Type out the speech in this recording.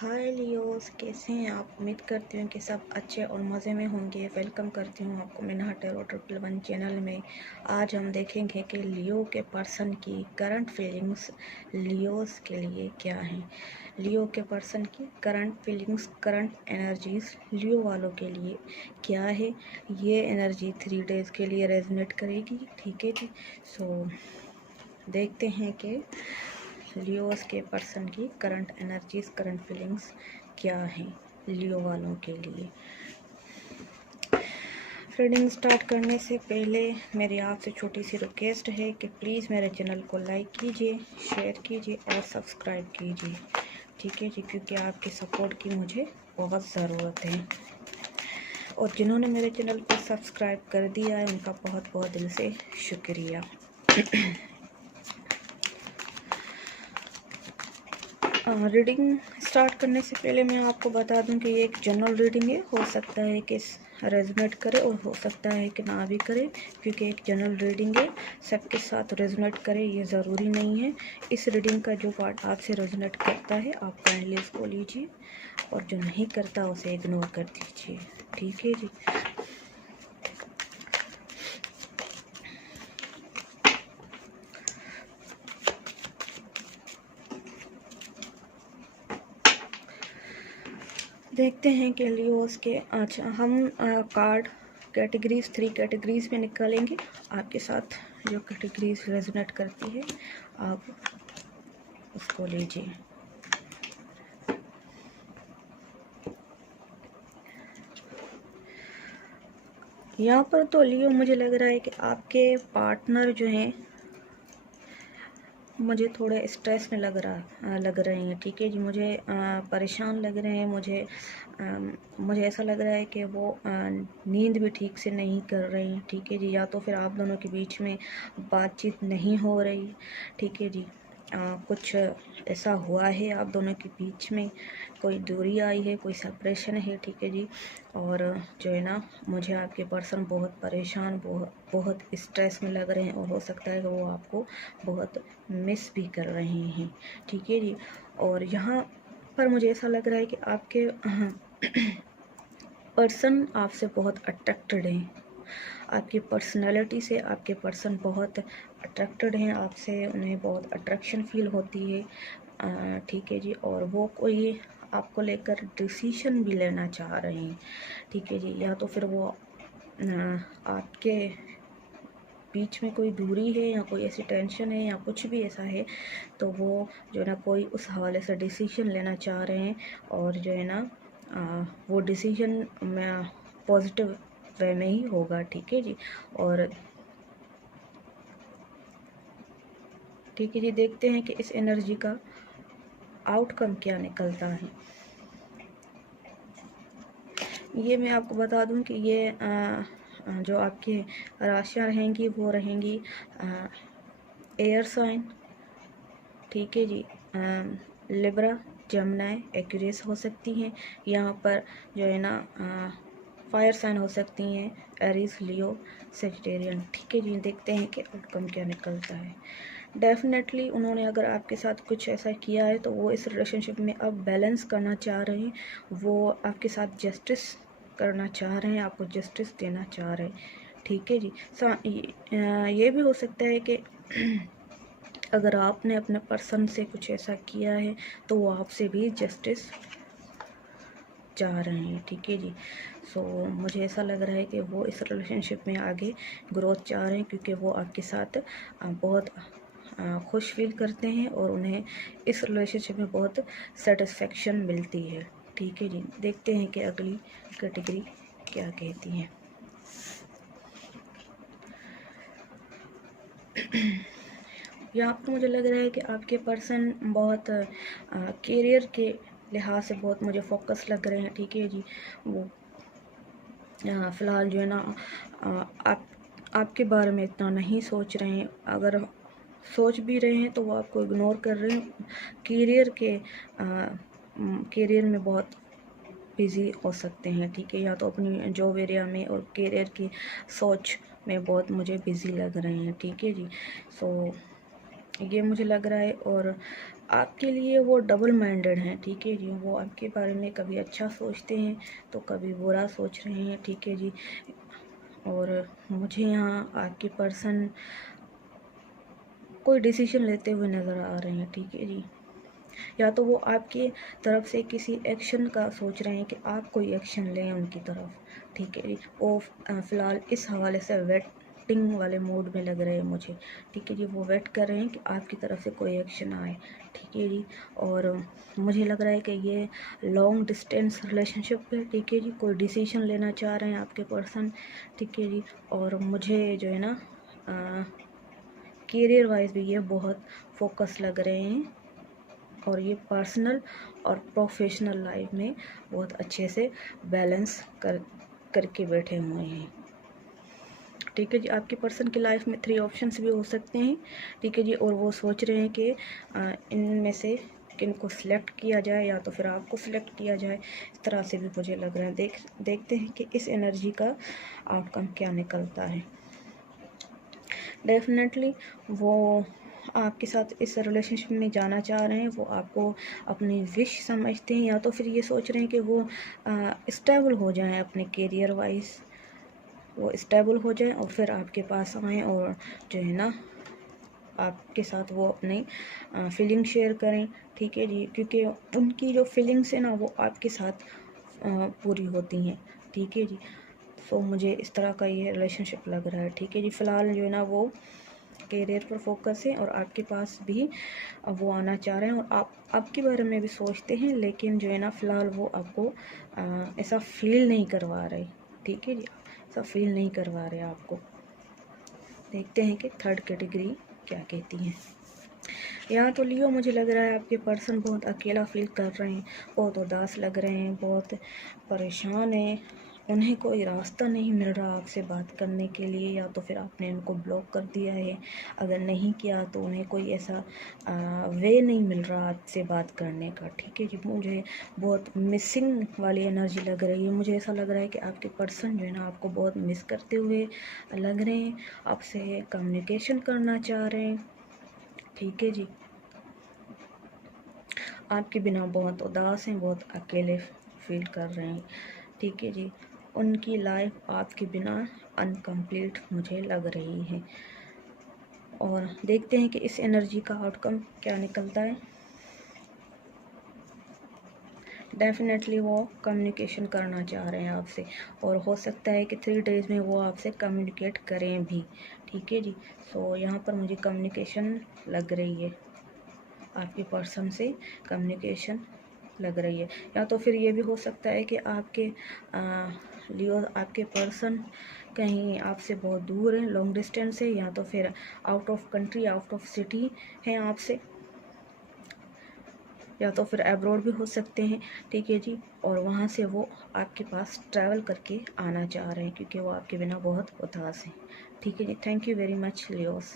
हाय Leos, कैसे हैं आप। उम्मीद करती हूँ कि सब अच्छे और मज़े में होंगे। वेलकम करती हूँ आपको मिनहा टैरो 111 चैनल में। आज हम देखेंगे कि लियो के पर्सन की करंट फीलिंग्स लियोस के लिए क्या हैं। लियो के पर्सन की करंट फीलिंग्स, करंट एनर्जीज लियो वालों के लिए क्या है। ये एनर्जी 3 डेज़ के लिए रेजोनेट करेगी, ठीक है जी। सो देखते हैं कि लियोस के पर्सन की करंट एनर्जीज, करंट फीलिंग्स क्या हैं लियो वालों के लिए। रीडिंग स्टार्ट करने से पहले मेरी आपसे छोटी सी रिक्वेस्ट है कि प्लीज़ मेरे चैनल को लाइक कीजिए, शेयर कीजिए और सब्सक्राइब कीजिए, ठीक है जी, क्योंकि आपकी सपोर्ट की मुझे बहुत ज़रूरत है। और जिन्होंने मेरे चैनल को सब्सक्राइब कर दिया है उनका बहुत बहुत दिल से शुक्रिया। रीडिंग स्टार्ट करने से पहले मैं आपको बता दूं कि ये एक जनरल रीडिंग है। हो सकता है कि रेजोनेट करे और हो सकता है कि ना भी करे, क्योंकि एक जनरल रीडिंग है। सबके साथ रेजोनेट करे ये ज़रूरी नहीं है। इस रीडिंग का जो पार्ट आपसे रेजोनेट करता है आप काइंडली उसको लीजिए और जो नहीं करता उसे इग्नोर कर दीजिए, ठीक है जी। देखते हैं कि लियोस के अच्छा हम कार्ड कैटेगरीज 3 कैटेगरीज में निकालेंगे। आपके साथ जो कैटेगरीज रेजोनेट करती है आप उसको लीजिए। यहाँ पर तो लियो मुझे लग रहा है कि आपके पार्टनर जो हैं मुझे थोड़े स्ट्रेस में लग रहे हैं, ठीक है जी। मुझे परेशान लग रहे हैं। मुझे ऐसा लग रहा है कि वो नींद भी ठीक से नहीं कर रहे हैं, ठीक है जी। या तो फिर आप दोनों के बीच में बातचीत नहीं हो रही, ठीक है जी। कुछ ऐसा हुआ है आप दोनों के बीच में, कोई दूरी आई है, कोई सेपरेशन है, ठीक है जी। और जो है ना, मुझे आपके पर्सन बहुत परेशान, बहुत स्ट्रेस में लग रहे हैं और हो सकता है कि वो आपको बहुत मिस भी कर रहे हैं, ठीक है जी। और यहाँ पर मुझे ऐसा लग रहा है कि आपके पर्सन आपसे बहुत अट्रैक्टेड हैं। आपकी पर्सनैलिटी से आपके पर्सन बहुत अट्रैक्टेड हैं आपसे, उन्हें बहुत अट्रैक्शन फील होती है, ठीक है जी। और वो कोई आपको लेकर डिसीजन भी लेना चाह रहे हैं, ठीक है जी। या तो फिर वो आपके बीच में कोई दूरी है या कोई ऐसी टेंशन है या कुछ भी ऐसा है, तो वो जो है ना कोई उस हवाले से डिसीजन लेना चाह रहे हैं। और जो है ना वो डिसीजन में पॉजिटिव वे में ही होगा, ठीक है जी। और ठीक है जी, देखते हैं कि इस एनर्जी का आउटकम क्या निकलता है। ये मैं आपको बता दूं कि ये जो आपकी राशियाँ रहेंगी वो रहेंगी एयर साइन, ठीक है जी। लिब्रा, जमुनाई, एक्यूरियस हो सकती हैं। यहाँ पर जो है ना फायर साइन हो सकती हैं, एरीज, लियो, सेजिटेरियन, ठीक है जी। देखते हैं कि आउटकम क्या निकलता है। डेफिनेटली उन्होंने अगर आपके साथ कुछ ऐसा किया है तो वो इस रिलेशनशिप में अब बैलेंस करना चाह रहे हैं। वो आपके साथ जस्टिस करना चाह रहे हैं, आपको जस्टिस देना चाह रहे हैं, ठीक है जी। ये भी हो सकता है कि अगर आपने अपने पर्सन से कुछ ऐसा किया है तो वो आपसे भी जस्टिस चाह रहे हैं, ठीक है जी। सो मुझे ऐसा लग रहा है कि वो इस रिलेशनशिप में आगे ग्रोथ चाह रहे हैं, क्योंकि वो आपके साथ बहुत खुश फील करते हैं और उन्हें इस रिलेशनशिप में बहुत सेटिस्फेक्शन मिलती है, ठीक है जी। देखते हैं कि अगली कैटेगरी क्या कहती है। यहाँ पर मुझे लग रहा है कि आपके पर्सन बहुत करियर के लिहाज से बहुत मुझे फोकस लग रहे हैं, ठीक है जी। वो फ़िलहाल जो है ना आपके बारे में इतना नहीं सोच रहे हैं। अगर सोच भी रहे हैं तो वो आपको इग्नोर कर रहे हैं। करियर में बहुत बिज़ी हो सकते हैं, ठीक है। या तो अपनी जॉब एरिया में और करियर की सोच में बहुत मुझे बिज़ी लग रहे हैं, ठीक है जी। सो ये मुझे लग रहा है। और आपके लिए वो डबल माइंडेड हैं, ठीक है जी। वो आपके बारे में कभी अच्छा सोचते हैं तो कभी बुरा सोच रहे हैं, ठीक है जी। और मुझे यहाँ आपके पर्सन कोई डिसीजन लेते हुए नज़र आ रहे हैं, ठीक है जी। या तो वो आपकी तरफ से किसी एक्शन का सोच रहे हैं कि आप कोई एक्शन लें उनकी तरफ, ठीक है जी। वो फ़िलहाल इस हवाले से वेटिंग वाले मूड में लग रहे हैं मुझे, ठीक है जी। वो वेट कर रहे हैं कि आपकी तरफ से कोई एक्शन आए, ठीक है जी। और मुझे लग रहा है कि ये लॉन्ग डिस्टेंस रिलेशनशिप है, ठीक है जी। कोई डिसीजन लेना चाह रहे हैं आपके पर्सन, ठीक है जी। और मुझे जो है ना करियर वाइज भी ये बहुत फोकस लग रहे हैं और ये पर्सनल और प्रोफेशनल लाइफ में बहुत अच्छे से बैलेंस करके बैठे हुए हैं, ठीक है जी। आपके पर्सन की लाइफ में 3 ऑप्शंस भी हो सकते हैं, ठीक है जी। और वो सोच रहे हैं कि इनमें से किन को सिलेक्ट किया जाए या तो फिर आपको सिलेक्ट किया जाए, इस तरह से भी मुझे लग रहा है। देखते हैं कि इस एनर्जी का आउटकम क्या निकलता है। डेफिनेटली वो आपके साथ इस रिलेशनशिप में जाना चाह रहे हैं, वो आपको अपनी विश समझते हैं, या तो फिर ये सोच रहे हैं कि वो स्टेबल हो जाएं अपने करियर वाइज, वो स्टेबल हो जाएं और फिर आपके पास आएँ और जो है ना आपके साथ वो अपनी फीलिंग शेयर करें, ठीक है जी। क्योंकि उनकी जो फीलिंग्स है ना वो आपके साथ पूरी होती हैं, ठीक है जी। सो मुझे इस तरह का ये रिलेशनशिप लग रहा है, ठीक है जी। फ़िलहाल जो है ना वो करियर पर फोकस है और आपके पास भी वो आना चाह रहे हैं और आप आपके बारे में भी सोचते हैं, लेकिन जो है ना फ़िलहाल वो आपको ऐसा फील नहीं करवा रहे, ठीक है जी। ऐसा फील नहीं करवा रहे आपको। देखते हैं कि थर्ड कैटेगरी क्या कहती है। यहाँ तो लियो मुझे लग रहा है आपके पर्सन बहुत अकेला फील कर रहे हैं, बहुत उदास लग रहे हैं, बहुत परेशान हैं। उन्हें कोई रास्ता नहीं मिल रहा आपसे बात करने के लिए, या तो फिर आपने उनको ब्लॉक कर दिया है। अगर नहीं किया तो उन्हें कोई ऐसा वे नहीं मिल रहा आपसे बात करने का, ठीक है जी। मुझे बहुत मिसिंग वाली एनर्जी लग रही है। मुझे ऐसा लग रहा है कि आपके पर्सन जो है ना आपको बहुत मिस करते हुए लग रहे हैं, आपसे कम्युनिकेशन करना चाह रहे हैं, ठीक है जी। आपके बिना बहुत उदास हैं, बहुत अकेले फील कर रहे हैं, ठीक है जी। उनकी लाइफ आपके बिना अनकम्प्लीट मुझे लग रही है। और देखते हैं कि इस एनर्जी का आउटकम क्या निकलता है। डेफिनेटली वो कम्युनिकेशन करना चाह रहे हैं आपसे और हो सकता है कि 3 डेज़ में वो आपसे कम्युनिकेट करें भी, ठीक है जी। सो यहाँ पर मुझे कम्युनिकेशन लग रही है, आपके पर्सन से कम्युनिकेशन लग रही है। या तो फिर ये भी हो सकता है कि आपके लियो आपके पर्सन कहीं आपसे बहुत दूर है, लॉन्ग डिस्टेंस है, या तो फिर out of country, out of city हैं आपसे, या तो फिर अब्रॉड भी हो सकते हैं, ठीक है जी। और वहाँ से वो आपके पास ट्रैवल करके आना चाह रहे हैं क्योंकि वो आपके बिना बहुत उदास हैं, ठीक है जी। Thank you very much Leos.